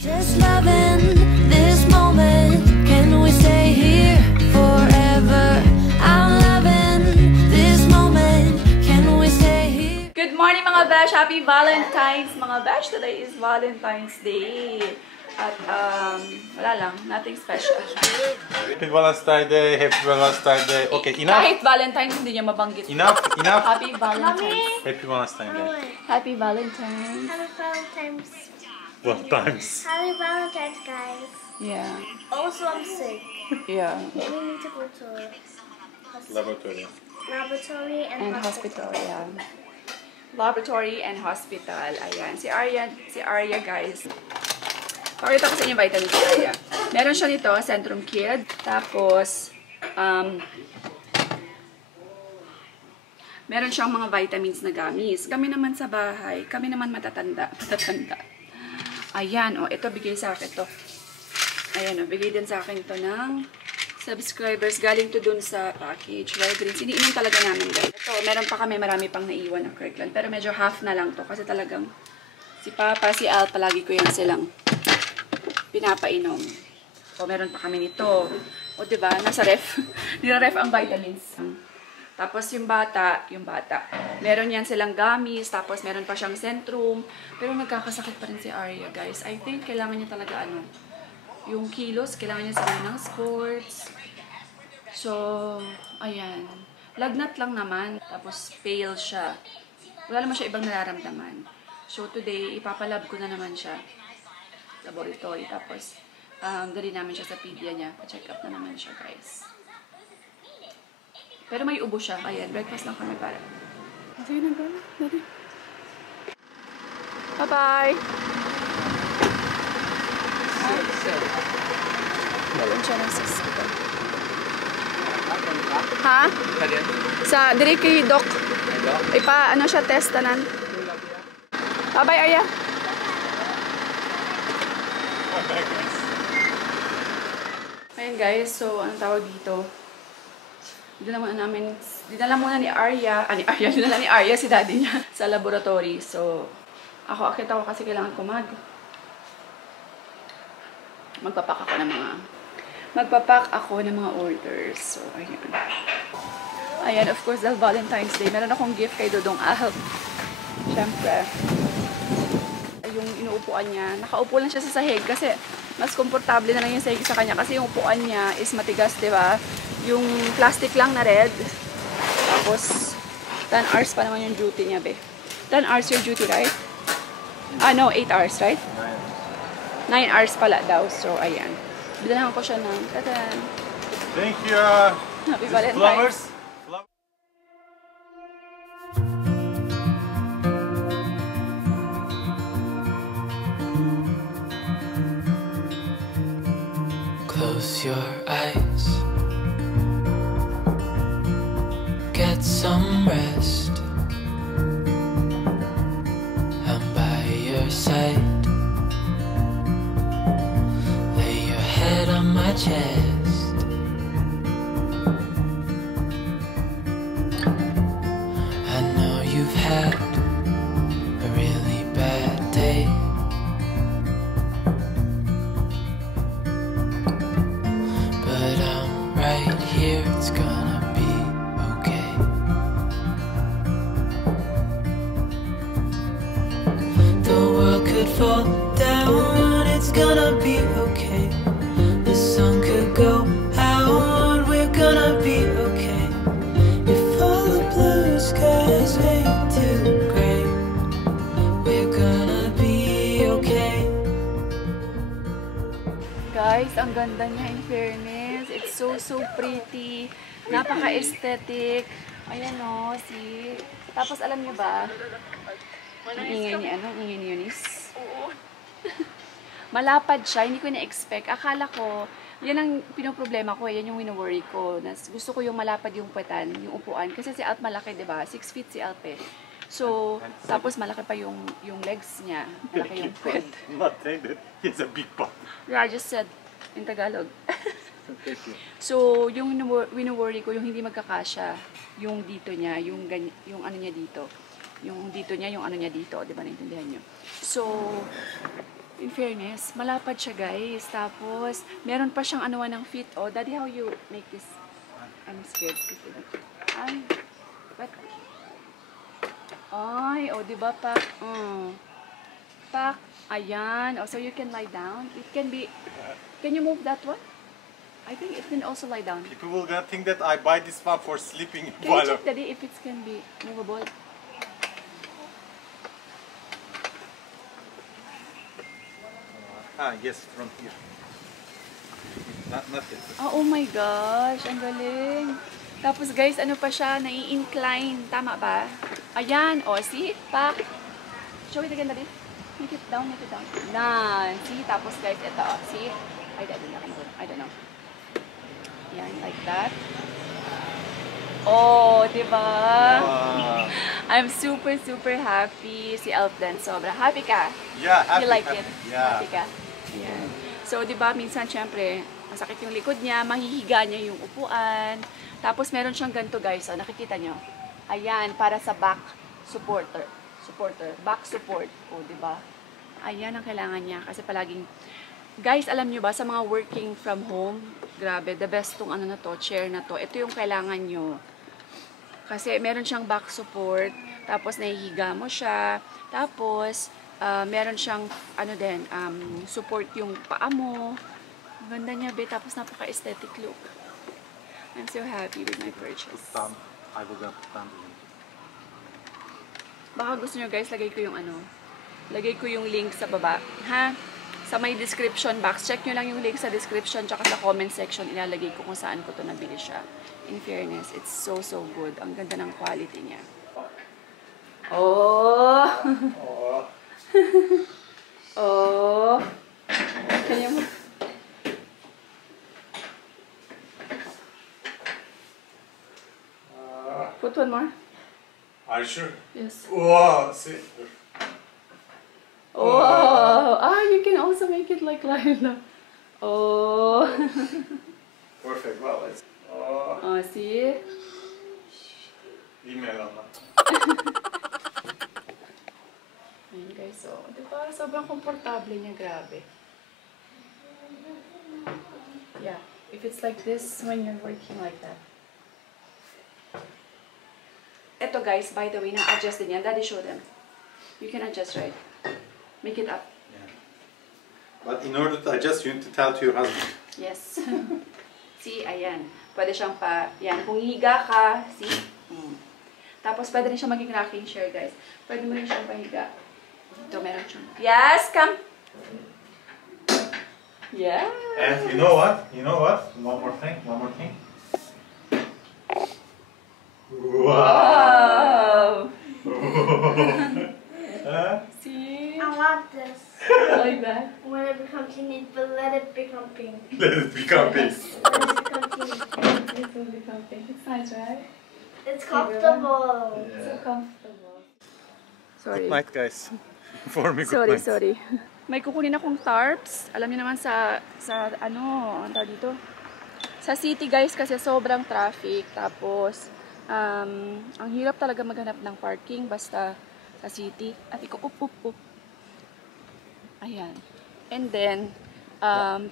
Just loving this moment. Can we stay here forever? I'm loving this moment. Can we stay here? Good morning mga besh! Happy Valentine's mga besh! Today is Valentine's Day. At wala lang, nothing special. Happy Valentine's Day, Happy Valentine's Day. Okay, enough. Kahit Valentine's hindi niya mabanggit. Enough. Happy Valentine's. Happy Valentine's Day. Happy Valentine's. Happy Valentine's. What times? Happy Valentine's, guys. Yeah. Also, I'm sick. Yeah. We need to go to Laboratory. laboratory And hospital, yeah. Laboratory and hospital. Ayan. Si Arya guys. Pakita ko sa inyo vitamin si Arya. Meron siya nito, Centrum Kid. Tapos, meron siyang mga vitamins na gamis. Kami naman sa bahay, kami naman matatanda. Ayan, ito bigay sa akin to. Ayan, bigay din sa akin to ng subscribers. Galing to dun sa package. Walgreens. Iniinom talaga namin guys. Ito, meron pa kami, marami pang naiwan na Kirkland. Pero medyo half na lang to. Kasi talagang si Papa, si Al, palagi ko yan silang pinapainom. O, meron pa kami nito. O, diba? Nasa ref. Nira-ref ang vitamins. Tapos, yung bata, meron yan silang gummies, tapos meron pa siyang Centrum. Pero nagkakasakit pa rin si Arya, guys. I think, kailangan niya talaga, yung kilos, kailangan niya sa ng sports. So, ayan. Lagnat lang naman. Tapos, pale siya. Wala naman siya ibang nararamdaman. So, today, ipapalab ko na naman siya. Laboratory. Tapos, dali namin siya sa pedia niya. Pa-check up na naman siya, guys. Pero may ubo siya. Ayan, breakfast lang kami para. Sige na, gano'n. Dali. Bye-bye! Galing siya ng hospital. Ha? Sa, diri kay Doc. Ipa, siya, testanan. Bye-bye, Arya. Ayan guys, so anong tawag dito? Dinala muna ni Arya si daddy niya sa laboratory. So, akit ako kasi kailangan ko magpapack ako ng mga orders. So, ayan. Ayan, of course, dahil Valentine's Day, meron akong gift kay Dodong Al. Siyempre, yung inuupuan niya, nakaupo lang siya sa sahig kasi mas komportable na lang yung sahig sa kanya kasi yung upuan niya is matigas, diba? Yung plastic lang na red. Tapos, 10 hours pa naman yung duty niya, be. 10 hours your duty, right? No, 8 hours, right? 9 hours pala daw. So, ayan. Bilahan ko siya ng tatan. Thank you. Happy Valentine's. Flowers. Close your eyes, get some rest. I'm by your side. Lay your head on my chest. I know you've had a really bad day. Right here, it's gonna be okay. The world could fall down, it's gonna be okay. The sun could go out, we're gonna be okay. If all the blue skies fade to gray, we're gonna be okay. Guys, ang ganda niya in fairness. It's so pretty. Napaka-aesthetic. Ayan o, see? Tapos alam niyo ba, ang ingay ni ingay ni Eunice? Oo. Malapad siya, hindi ko na-expect. Akala ko, yan ang pinoproblema ko, yan yung wino-worry ko. Gusto ko yung malapad yung puwetan, yung upuan. Kasi si Alp malaki, diba? 6 feet si Alp eh. So, tapos malaki pa yung legs niya. Malaki yung puwet. I'm not saying that. He has a big butt. Yeah, I just said in Tagalog. So, yung wino-worry ko, yung hindi magkakasya, yung dito niya, yung ano niya dito. Yung dito niya, yung ano niya dito. Diba, naintindihan niyo? So, In fairness, malapad siya guys. Tapos, meron pa siyang anuan ng feet. Oh, Daddy, how you make this? I'm scared. Ay, what? Ay, oh, diba pak? Pak, ayan. Oh, so you can lie down. It can be, can you move that one? I think it can also lie down. People will gonna think that I buy this one for sleeping. Can you check, Daddy, if it can be movable? Yes, from here. Not it. Oh my gosh, ang galing. Tapos guys, ano pa siya, nai-incline. Tama ba? Ayan, oh, see? Pak. Show it again, Daddy. Make it down, make it down. Nan. See? Tapos guys, ito, oh, see? I don't know. Ayan, like that. Oh, diba? I'm super, super happy. Si Elf din, sobra. Happy ka? Yeah, happy. You like happy. it? Yeah. Happy ka? Ayan. So, di ba, minsan, syempre, masakit yung likod niya, mahihiga niya yung upuan. Tapos, meron siyang ganito, guys. O, nakikita nyo? Ayan, para sa back supporter. Back support. O, di ba? Ayan ang kailangan niya. Kasi palaging, guys, alam nyo ba, sa mga working from home, grabe, the best tong ano na to, chair na to. Ito yung kailangan nyo. Kasi, meron siyang back support. Tapos, nahihiga mo siya. Tapos, meron siyang ano din, support yung paa mo. Ang ganda niya, be. Tapos napaka-aesthetic look. I'm so happy with my purchase. I will gonna put thumb in. Baka gusto nyo guys, lagay ko yung link sa baba. Ha? Sa may description box. Check nyo lang yung link sa description tsaka sa comment section. Ilalagay ko kung saan ko to nabili siya. In fairness, it's so good. Ang ganda ng quality niya. Oh! Oh. Can you put one more? Are you sure? Yes. Wow, see. Oh. You can also make it like Lila. Oh. Perfect. Well, it's. Oh, see? Email on that. Ayan guys, so, diba? Sobrang komportable niya, grabe. Yeah, if it's like this when you're working like that. Ito guys, by the way, na-adjust din yan. Daddy, show them. You can adjust, right? Make it up. Yeah. But in order to adjust, you need to tell to your husband. Yes. See, ayan. Pwede siyang yan. Kung higa ka, see? Tapos, pwede rin siya maging rocking chair, guys. Pwede mo rin siyang pahiga. Ito, meron siyang. Yes, come! Yeah. And you know what? One more thing. Wow! See? I want this. Like that. When it becomes teenage, but let it become pink. Let it become pink. Let it become teenage. This will become pink. It's nice, right? It's comfortable. So comfortable. Sorry. Good night, guys. For me, good night. Sorry. May kukunin akong tarps. Alam niyo naman sa ano, ang tawag dito? Sa city, guys, kasi sobrang traffic. Tapos, ang hirap talaga maghanap ng parking basta sa city. At up. Ayan. And then,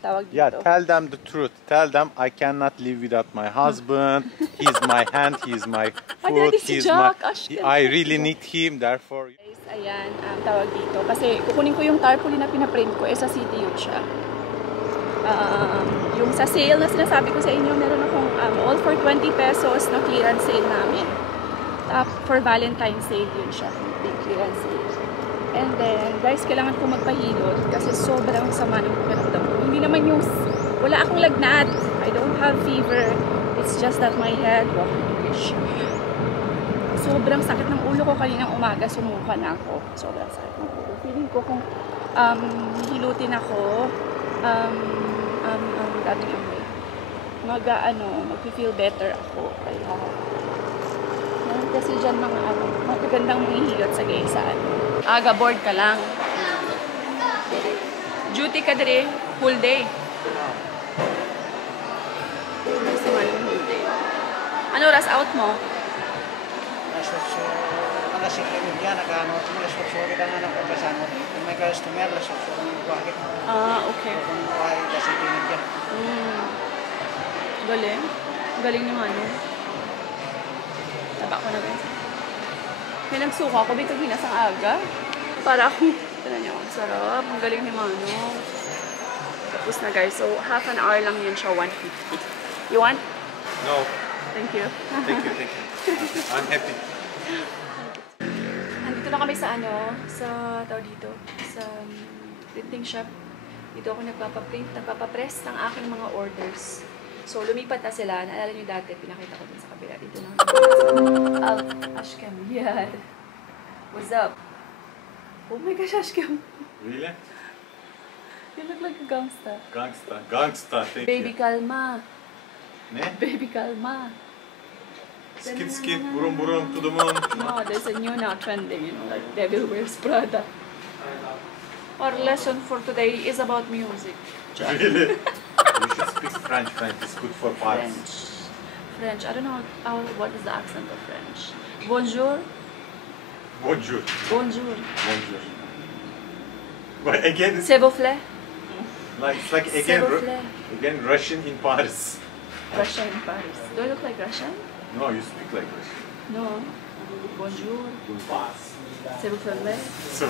tawag dito. Yeah, tell them the truth. Tell them I cannot live without my husband. He's my hand, he's my foot, he's my... I really need him, therefore... Guys, ayan, tawag dito. Kasi kukunin ko yung tarpaulin na pinaprint ko, sa City Youth siya. Yung sa sale na sinasabi ko sa inyo, meron akong all for 20 pesos na clearance sale namin. For Valentine's sale yun siya. Big clearance sale. And then, guys, kailangan ko magpahilot kasi sobrang sama ng pakiramdam ko. Hindi naman yung, wala akong lagnat. I don't have fever. It's just that my head, sobrang sakit ng ulo ko kaninang umaga. Sumuka na ako. Sobrang sakit ng ulo. Feeling ko kung hilutin ako, daming amoy. Mag-feel better ako. Kaya, kasi dyan mga magagandang mahihilot sa gaysaan. Aga, board ka lang. Duty ka dire, full day. Whole day. Ano oras out mo? nakasikrimid yan, nakaano, lasok-sori ka nga nakapasano. Kung may customer, lasok-sori yung buhakit. Okay. Kung ay kasikrimid yan. Galing. Galing yung ano. Taba ko na guys. May nagsuka ko, bigla ginasang aga. Para ako, tignan niyo, ang sarap. Ang galing ni Mano. Tapos na guys. So, half an hour lang yun siya, 150. You want? No. Thank you. Thank you, thank you. I'm happy. Andito na kami sa ano, sa tao dito, sa printing shop. Dito ako nagpapaprint, nagpapapress ng aking mga orders. So, lumipat na sila. Naalala nyo dati, pinakita ko dun sa kabila. Dito na. Ashkem, yan. What's up? Oh my gosh, Ashkem. Really? You look like a gangsta. Gangsta, thank Baby, you. kalma. Ne? Baby, kalma. Skip, burung to the moon. No, there's a new now trending, you know, like Devil Wears Prada. Our lesson for today is about music. Really? We should speak French. It's good for parts. French. I don't know what is the accent of French. Bonjour. Bonjour. Bonjour. Bonjour. But again, it's S'il vous plaît. like again, S'il vous plaît. again Russian in Paris. Russian in Paris. Do I look like Russian? No, you speak like Russian. No. Bonjour. Pass. S'il vous plaît. So,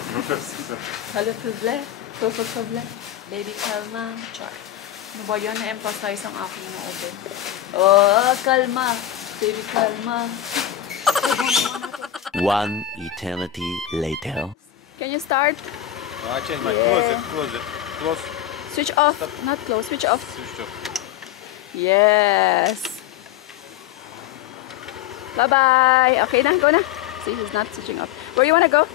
Hello, plaît. S'il plaît. Baby, kalma. Char. Ano ba yun? Na-emphasize ang aking mga open. Oh, kalma. Baby, kalma. One eternity later. Can you start? I change my close. Switch off. Not close. Switch off. Switch off. Yes. Bye-bye. Okay na, go na. See, he's not switching off. Where you wanna go?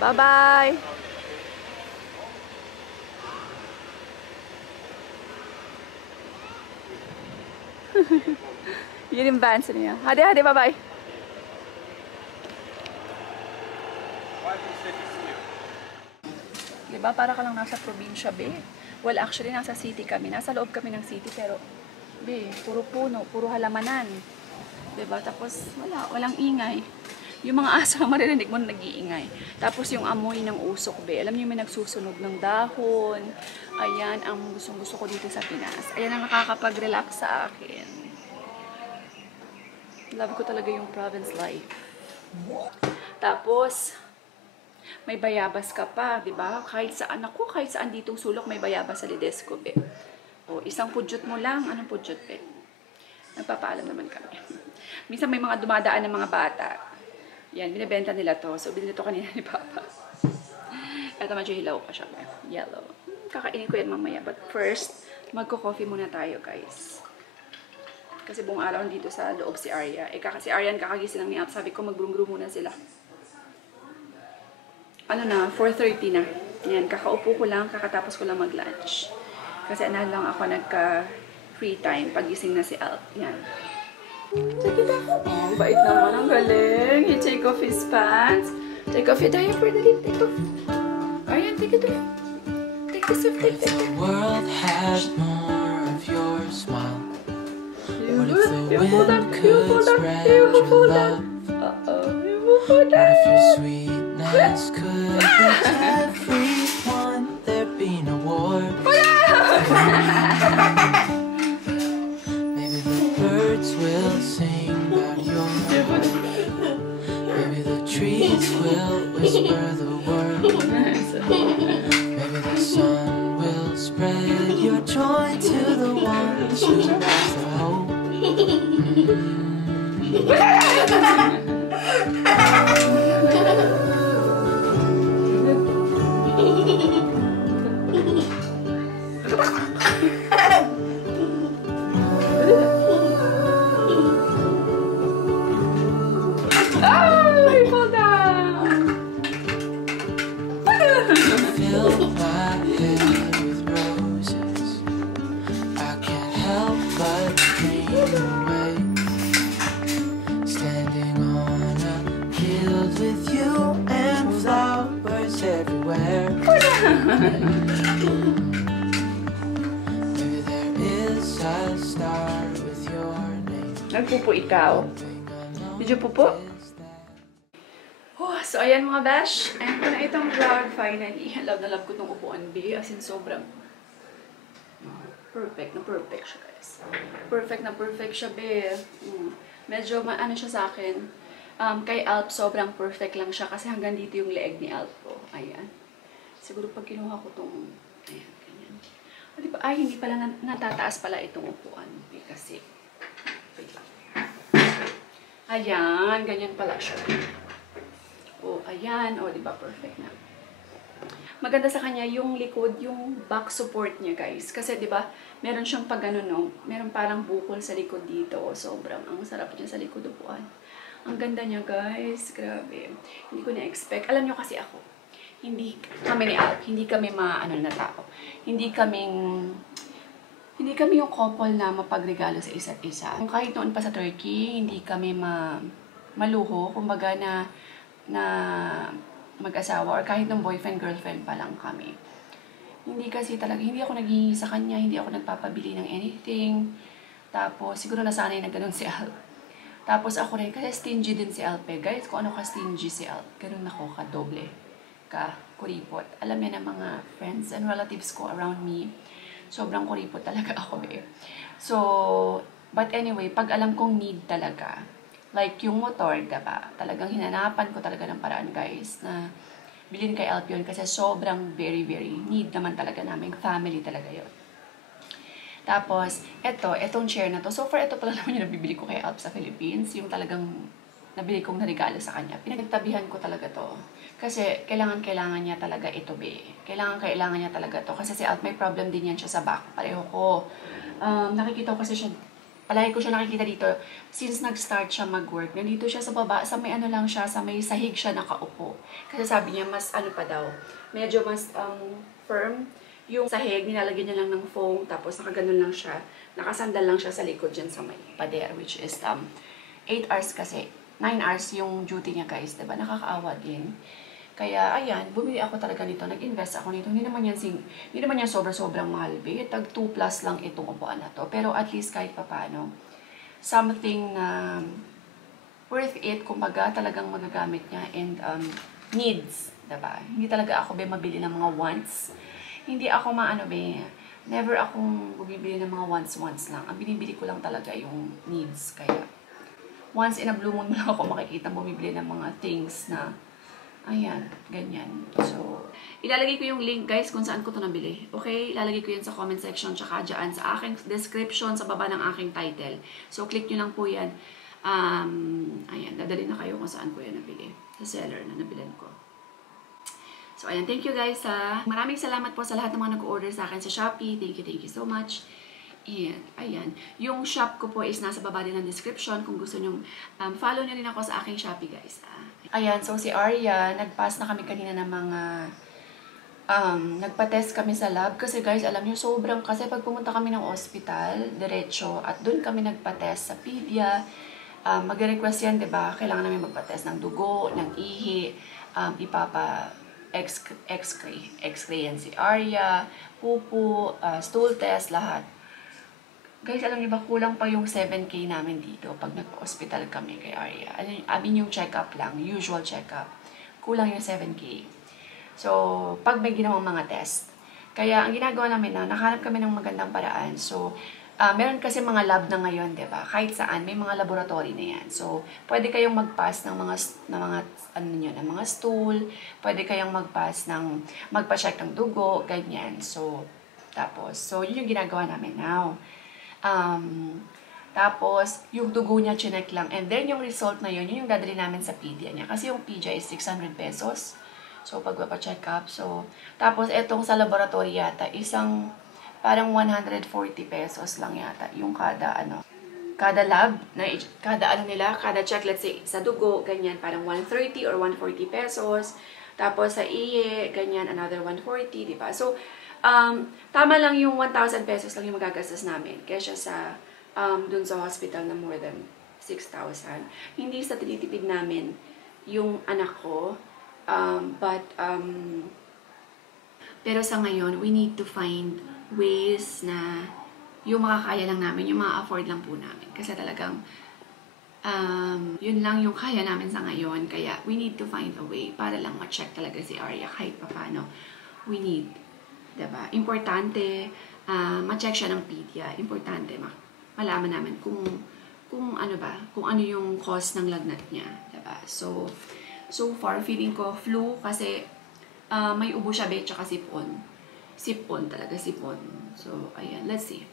Bye-bye. Yun yung bands niya. Hadi, bye-bye. Diba? Para ka lang nasa probinsya, be. Well, actually, nasa city kami. Nasa loob kami ng city, pero, be, puro puno, puro halamanan. Diba? Tapos, walang ingay. Yung mga aso na maririnig mo nag-iingay. Tapos, yung amoy ng usok, be. Alam niyo, may nagsusunog ng dahon. Ayan, ang gustong-gusto ko dito sa Pinas. Ayan ang nakakapag-relax sa akin. Love ko talaga yung province life. Tapos, may bayabas ka pa, di ba? Kahit saan ako, kahit saan ditong sulok, may bayabas sa Lidesco, be. O, isang pudyot mo lang. Anong pudyot, be? Nagpapaalam naman kami. Minsan may mga dumadaan ng mga bata. Yan, binibenta nila to. So, binili to kanina ni Papa. Ito medyo hilaw pa siya. Yellow. Kakainin ko yan mamaya. But first, magko-coffee muna tayo, guys. Kasi buong araw dito sa loob si Arya. Si Aryan kakagising lang ni App. Sabi ko, mag-brum-brum muna sila. Ano na, 4:30 na. Yan, kakaupo ko lang, kakatapos ko lang mag-lunch. Kasi ano lang ako nagka-free time, pagising na si Alp. Yan. Check it out. Oh, bait naman, ang galing. He take off his pants. Take off your diaper, dali. Take off. Ayan, take it off. Take this off, take it off. The world had more of your smile. What if the You pulled up, wind you could pulled up, spread you your pulled up. love? You pulled What up. if your sweetness could reach everyone? There'd be no war. Maybe the birds will sing about your love. Maybe the trees will whisper the word. Maybe the sun will spread your joy to the ones who lost their hope. Oh, he fell down. Fill my head with roses. I can't help but dream away. Standing on a field with you and flowers everywhere. Maybe there is Nagpupo ikaw. Did you pupo? Oh, so ayan mga bash. Ayan ko na itong vlog finally. Love na love ko itong upuan, B. As in sobrang perfect na perfect siya, guys. Perfect na perfect siya, B. Medyo ano siya sa akin. Kay Alp, sobrang perfect lang siya kasi hanggang dito yung leeg ni Alp ko. Ayan. Siguro pag kinuha ko itong, ayan, ganyan. O, diba? Ay, hindi pala natataas pala itong upuan, B. Kasi, ayan, ganyan pala siya. Oh, ayan. Oh, di ba perfect na. Maganda sa kanya yung likod, yung back support niya, guys. Kasi, di ba, meron siyang pag ano, no? Meron parang bukol sa likod dito. Sobrang, ang sarap niya sa likod upuan. Ang ganda niya, guys. Grabe. Hindi ko na-expect. Alam niyo kasi ako, hindi kami ni Alp, hindi kami ano na tao. Hindi kami yung couple na mapagregalo sa isa't isa. Kahit noon pa sa Turkey, hindi kami maluho. Kumbaga na mag-asawa or kahit ng boyfriend-girlfriend pa lang kami. Hindi kasi talaga, hindi ako naghihingi sa kanya, hindi ako nagpapabili ng anything. Tapos, siguro nasanay na ganun si Alp. Tapos ako rin, kasi stingy din si Alp eh. Guys, kung ano ka stingy si Alp, ganun ako, kadoble, kuripot. Alam niya ng mga friends and relatives ko around me, sobrang kuripot talaga ako eh. So, but anyway, pag alam kong need talaga, like yung motor, diba? Talagang hinanapan ko talaga ng paraan, guys, na bilhin kay Alp yun kasi sobrang very, very need naman talaga namin. Family talaga yun. Tapos, etong chair na to. So far, ito pala naman yung nabibili ko kay Alp sa Philippines. Yung talagang nabili kong narigalo sa kanya. Pinagtabihan ko talaga to. Kasi kailangan niya talaga ito, be. Kailangan niya talaga to. Kasi si Alp may problem din yan siya sa back. Pareho ko. Nakikita ko kasi siya, palagi ko siya nakikita dito, since nag-start siya mag-work, nandito siya sa baba, sa may ano lang siya, sa may sahig siya nakaupo. Kasi sabi niya, mas ano pa daw, medyo mas firm yung sahig, nilalagyan niya lang ng foam, tapos nakaganon lang siya, nakasandal lang siya sa likod dyan sa may pader, which is 8 hours kasi, 9 hours yung duty niya, guys, diba? Nakakaawa din. Kaya, ayan, bumili ako talaga nito. Nag-invest ako nito. Hindi naman yan sobrang mahal, be. Tag 2 plus lang itong upuan na to. Pero at least kahit papaano, something na worth it, kumbaga talagang magagamit niya and needs, diba? Hindi talaga ako, be, mabili ng mga wants. Hindi ako never akong bumibili ng mga wants lang. Ang binibili ko lang talaga yung needs. Kaya, once in a blue moon mo lang ako makikita bumibili ng mga things na ayan, ganyan. So, ilalagay ko yung link, guys, kung saan ko ito nabili. Okay? Ilalagay ko yan sa comment section, tsaka dyan sa aking description, sa baba ng aking title. So, click nyo lang po yan. Ayan, dadali na kayo kung saan ko yan nabili. Sa seller na nabilan ko. So, ayan, thank you, guys. Maraming salamat po sa lahat ng mga nag-order sa akin sa Shopee. Thank you so much. And, ayan, yung shop ko po is nasa baba din ng description. Kung gusto nyo, follow nyo rin ako sa aking Shopee, guys. Ayan, so si Arya, nag-pass na kami kanina ng mga, nagpa-test kami sa lab. Kasi guys, alam nyo, sobrang, kasi pag pumunta kami ng ospital, diretso, at doon kami nagpa-test sa Pedia, mag-request yan, diba? Kailangan namin magpa-test ng dugo, ng ihi, x-ray yan si Arya, pupo, stool test, lahat. Guys, alam niyo ba, kulang pa yung 7K namin dito pag nag-hospital kami kay Arya. Yung check-up lang, usual check-up. Kulang yung 7K. So, pag may ginawang mga test. Kaya, ang ginagawa namin na, nakahanap kami ng magandang paraan. So, meron kasi mga lab na ngayon, diba? Kahit saan, may mga laboratory na yan. So, pwede kayong mag-pass ng mga stool, pwede kayong magpa-check ng dugo, ganyan. So, yun yung ginagawa namin now. Tapos, yung dugo niya chinek lang. And then, yung result na yun yung dadali namin sa Pedia niya. Kasi yung Pedia is 600 pesos. So, pagpapa-check up. So, tapos, etong sa laboratory yata, parang 140 pesos lang yata. Yung kada lab, kada check, let's say, sa dugo, ganyan, parang 130 or 140 pesos. Tapos, sa iye, ganyan, another 140, diba? So, tama lang yung 1,000 pesos lang yung magagastos namin kaysa sa dun sa hospital na more than 6,000. Hindi sa tinitipid namin yung anak ko, pero sa ngayon, we need to find ways na yung makakaya lang namin, yung ma-afford lang po namin. Kasi talagang, yun lang yung kaya namin sa ngayon. Kaya, we need to find a way para lang ma-check talaga si Arya kahit paano. We need, diba? Importante, ma-check siya ng pedia. Importante, malaman namin kung ano ba, kung ano yung cause ng lagnat niya, diba? So far, feeling ko flu kasi may ubo siya, tsaka sipon. Sipon talaga, sipon. So, ayan, let's see.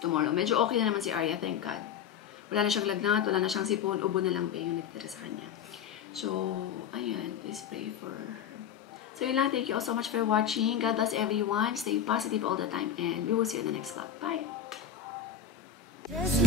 Tomorrow. Medyo okay na naman si Arya, thank God. Wala na siyang lagnat, wala na siyang sipon, ubo na lang ba yung nagtitira sa kanya. So, ayan, please pray for her. So, yun lang. Thank you all so much for watching. God bless everyone. Stay positive all the time, and we will see you in the next vlog. Bye! Just